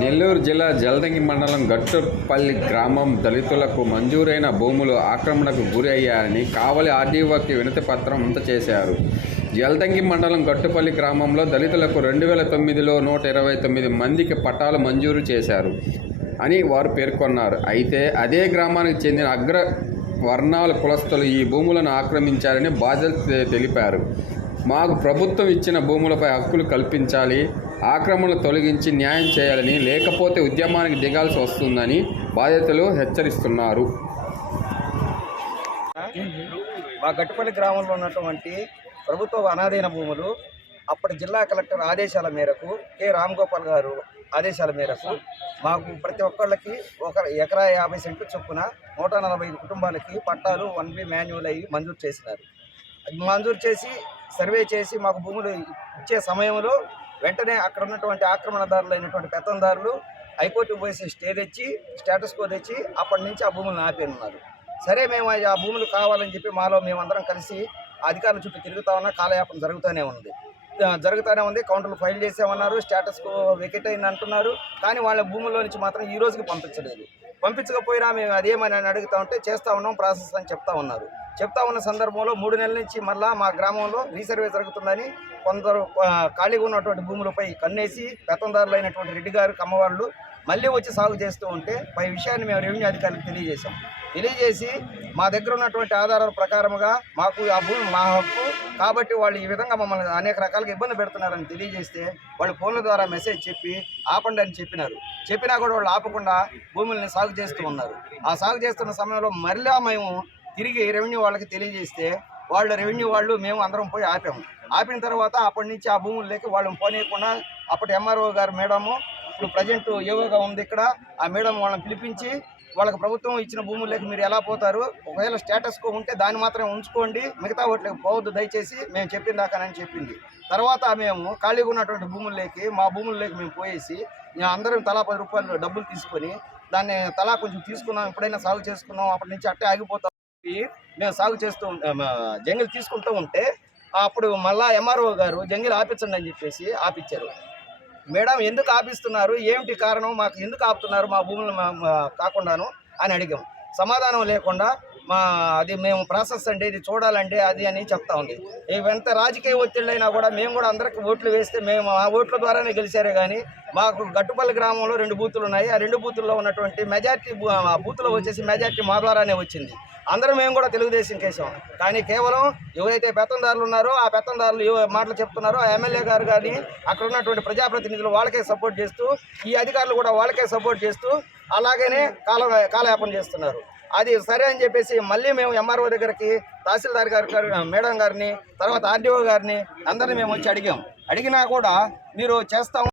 నెల్లూరు జిల్లా జలదంకి మండలం గట్టుపల్లి గ్రామం దళితులకు మంజూరైన భూములు ఆక్రమణకు గురి అయ్యారని కావలి ఆర్డీఓకి వినతి పత్రం అందజేశారు. జలదంకి మండలం గట్టుపల్లి గ్రామంలో దళితులకు 2009లో 129 మందికి పట్టాలు మంజూరు చేశారు అని వారు పేర్కొన్నారు. అయితే అదే గ్రామానికి చెందిన అగ్ర వర్ణాల కులస్తులు ఈ భూములను ఆక్రమించారని బాధ్యత తెలిపారు. మాకు ప్రభుత్వం ఇచ్చిన భూములపై హక్కులు కల్పించాలి, ఆక్రమణలు తొలగించి న్యాయం చేయాలని, లేకపోతే ఉద్యమానికి దిగాల్సి వస్తుందని బాధితులు హెచ్చరిస్తున్నారు. మా గట్టుపల్లి గ్రామంలో ఉన్నటువంటి ప్రభుత్వ అనాధీన భూములు అప్పటి జిల్లా కలెక్టర్ ఆదేశాల మేరకు కె రామ్గోపాల్ గారు ఆదేశాల మేరకు మాకు ప్రతి ఒక్కళ్ళకి ఒక ఎకరా 50 సెంట్లు చొప్పున 145 కుటుంబాలకి పట్టాలు 1B మాన్యువల్ అయ్యి మంజూరు చేసినారు. మంజూరు చేసి సర్వే చేసి మాకు భూములు ఇచ్చే సమయంలో వెంటనే అక్కడ ఉన్నటువంటి ఆక్రమణదారులు అయినటువంటి పెత్తందారులు హైకోర్టుకు పోసి స్టే తెచ్చి స్టేటస్ కో తెచ్చి అప్పటి నుంచి ఆ భూములను ఆపేస్తున్నారు. సరే మేము ఆ భూములు కావాలని చెప్పి మాలో మేమందరం కలిసి అధికారుల చుట్టూ తిరుగుతా ఉన్నా కాలయాపన జరుగుతూనే ఉంది. కౌంటర్లు ఫైల్ చేసామన్నారు, స్టేటస్కు వెకెట్ అయింది అంటున్నారు. కానీ వాళ్ళ భూముల్లో నుంచి మాత్రం ఈ రోజుకి పంపించలేదు. పంపించకపోయినా మేము అదేమని అడుగుతా ఉంటే చేస్తూ ఉన్నాం ప్రాసెస్ అని చెప్తా ఉన్నారు. చెప్తా ఉన్న సందర్భంలో 3 నెలల నుంచి మళ్ళీ మా గ్రామంలో రీసర్వే జరుగుతుందని కొందరు ఖాళీగా ఉన్నటువంటి భూములపై కన్నేసి పెత్తందారులు అయినటువంటి రెడ్డి గారు కమ్మవాళ్ళు మళ్ళీ వచ్చి సాగు చేస్తూ ఉంటే పై విషయాన్ని మేము రెవెన్యూ అధికారులకు తెలియజేసి మా దగ్గర ఉన్నటువంటి ఆధారాల ప్రకారముగా మాకు ఆ భూమి మా హక్కు కాబట్టి వాళ్ళు ఈ విధంగా మమ్మల్ని అనేక రకాలుగా ఇబ్బంది పెడుతున్నారని తెలియజేస్తే వాళ్ళు ఫోన్ల ద్వారా మెసేజ్ చెప్పి ఆపండి అని చెప్పినా కూడా వాళ్ళు ఆపకుండా భూముల్ని సాగు చేస్తూ ఉన్నారు. ఆ సాగు చేస్తున్న సమయంలో మరలా మేము తిరిగి రెవెన్యూ వాళ్ళకి తెలియజేస్తే రెవెన్యూ వాళ్ళు మేము అందరం పోయి ఆపిన తర్వాత అప్పటి నుంచి ఆ భూముల్లోకి వాళ్ళని పోనీయకుండా అప్పటి ఎంఆర్ఓ గారు మేడము ఇప్పుడు ప్రజెంట్ ఏవోగా ఉంది ఇక్కడ ఆ మేడం వాళ్ళని పిలిపించి వాళ్ళకి ప్రభుత్వం ఇచ్చిన భూముల్లోకి మీరు ఎలా పోతారు, ఒకవేళ స్టేటస్ కో ఉంటే దాన్ని మాత్రమే ఉంచుకోండి, మిగతా వాటికి పోవద్దు దయచేసి మేము చెప్పిన దాకానని చెప్పింది. తర్వాత మేము ఖాళీగా ఉన్నటువంటి మా భూముల్లోకి మేము పోయేసి అందరం తలా 10 రూపాయలు డబ్బులు తీసుకొని దాన్ని తలా కొంచెం తీసుకున్నాం, ఎప్పుడైనా సాగు చేసుకున్నాం, అప్పటి నుంచి అట్టే ఆగిపోతాం. మేము సాగు చేస్తూ జంగిల్ తీసుకుంటూ ఉంటే అప్పుడు మళ్ళా ఎంఆర్ఓ గారు జంగిల్ ఆపించండి అని చెప్పేసి ఆపించారు. మేడం ఎందుకు ఆపిస్తున్నారు, ఏమిటి కారణం, మాకు ఎందుకు ఆపుతున్నారు మా భూములు కాకుండాను అని అడిగాం. సమాధానం లేకుండా అది మేము ప్రాసెస్ అంటే ఇది చూడాలంటే అది అని చెప్తా ఉంది. ఎంత రాజకీయ ఒత్తిళ్ళైనా కూడా మేము కూడా అందరికి ఓట్లు వేస్తే మేము ఆ ఓట్ల ద్వారానే గెలిచారే కానీ మాకు గట్టుపల్లి గ్రామంలో 2 బూతులు ఉన్నాయి. ఆ 2 బూతుల్లో ఉన్నటువంటి మెజార్టీ బూతులో వచ్చేసి మెజార్టీ మా ద్వారానే వచ్చింది. అందరం మేము కూడా తెలుగుదేశం కేసాం. కానీ కేవలం ఎవరైతే పెత్తందారులు ఉన్నారో ఆ పెత్తందారులు మాటలు చెప్తున్నారో ఆ ఎమ్మెల్యే గారు కానీ అక్కడ ఉన్నటువంటి ప్రజాప్రతినిధులు వాళ్ళకే సపోర్ట్ చేస్తూ ఈ అధికారులు కూడా వాళ్ళకే సపోర్ట్ చేస్తూ అలాగనే కాలయాపన చేస్తున్నారు. అది సరే అని చెప్పేసి మళ్ళీ మేము ఎంఆర్ఓ దగ్గరికి తహసీల్దార్ గారి మేడం గారిని తర్వాత ఆర్డీఓ గారిని అందరినీ మేము వచ్చి అడిగినా కూడా మీరు చేస్తాం